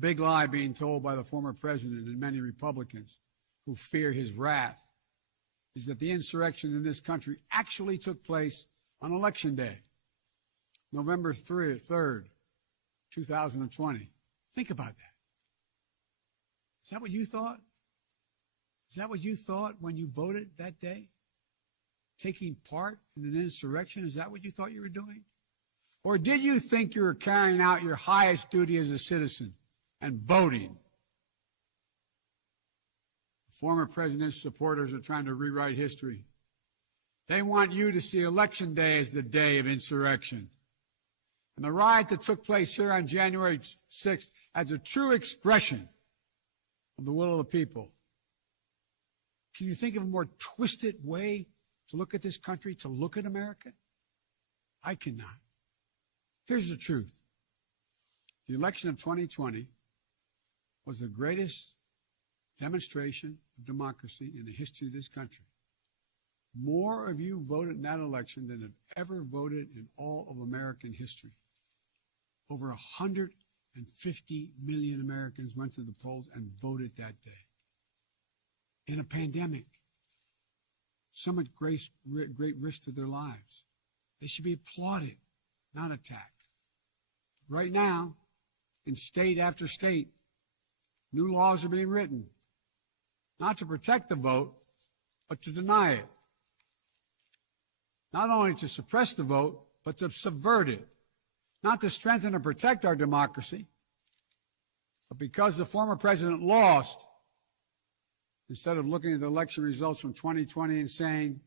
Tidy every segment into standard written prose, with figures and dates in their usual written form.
big lie being told by the former president and many Republicans who fear his wrath is that the insurrection in this country actually took place on Election Day, November 3rd, 2020. Think about that. Is that what you thought? Is that what you thought when you voted that day? Taking part in an insurrection? Is that what you thought you were doing? Or did you think you were carrying out your highest duty as a citizen and voting? The former president's supporters are trying to rewrite history. They want you to see Election Day as the day of insurrection. And the riot that took place here on January 6th as a true expression of the will of the people. Can you think of a more twisted way to look at this country, to look at America? I cannot. Here's the truth. The election of 2020 was the greatest demonstration of democracy in the history of this country. More of you voted in that election than have ever voted in all of American history. Over 150 million Americans went to the polls and voted that day. In a pandemic, some at great risk to their lives. They should be applauded, not attacked. Right now, in state after state, new laws are being written, not to protect the vote, but to deny it. Not only to suppress the vote, but to subvert it. Not to strengthen or protect our democracy, but because the former president lost, instead of looking at the election results from 2020 and saying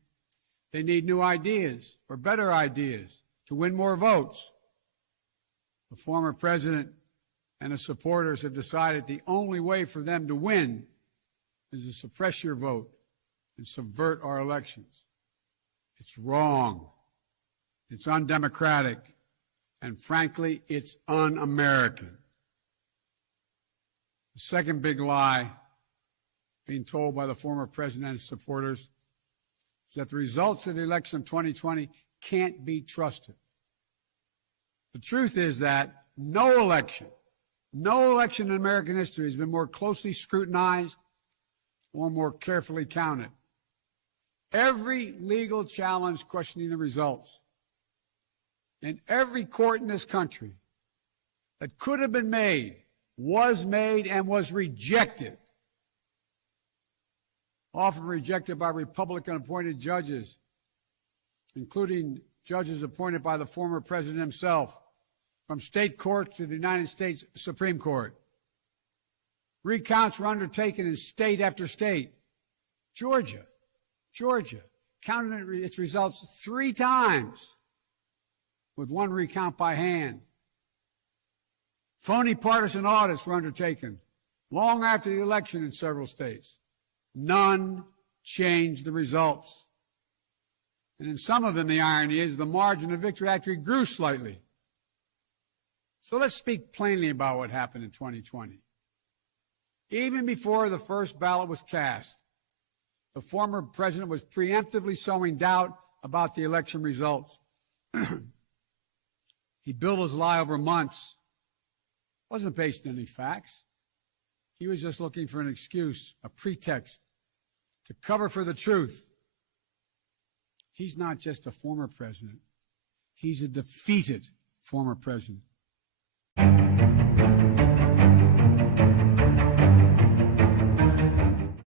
they need new ideas or better ideas to win more votes, the former president and his supporters have decided the only way for them to win is to suppress your vote and subvert our elections. It's wrong. It's undemocratic. And frankly, it's un-American. The second big lie being told by the former president and his supporters is that the results of the election of 2020 can't be trusted. The truth is that no election in American history has been more closely scrutinized or more carefully counted. Every legal challenge questioning the results in every court in this country that could have been made and was rejected. Often rejected by Republican-appointed judges, including judges appointed by the former president himself, from state courts to the United States Supreme Court. Recounts were undertaken in state after state. Georgia counted its results 3 times, with 1 recount by hand. Phony partisan audits were undertaken long after the election in several states. None changed the results. And in some of them, the irony is the margin of victory actually grew slightly. So let's speak plainly about what happened in 2020. Even before the first ballot was cast, the former president was preemptively sowing doubt about the election results. He built his lie over months. It wasn't based on any facts. He was just looking for an excuse, a pretext, to cover for the truth. He's not just a former president. He's a defeated former president.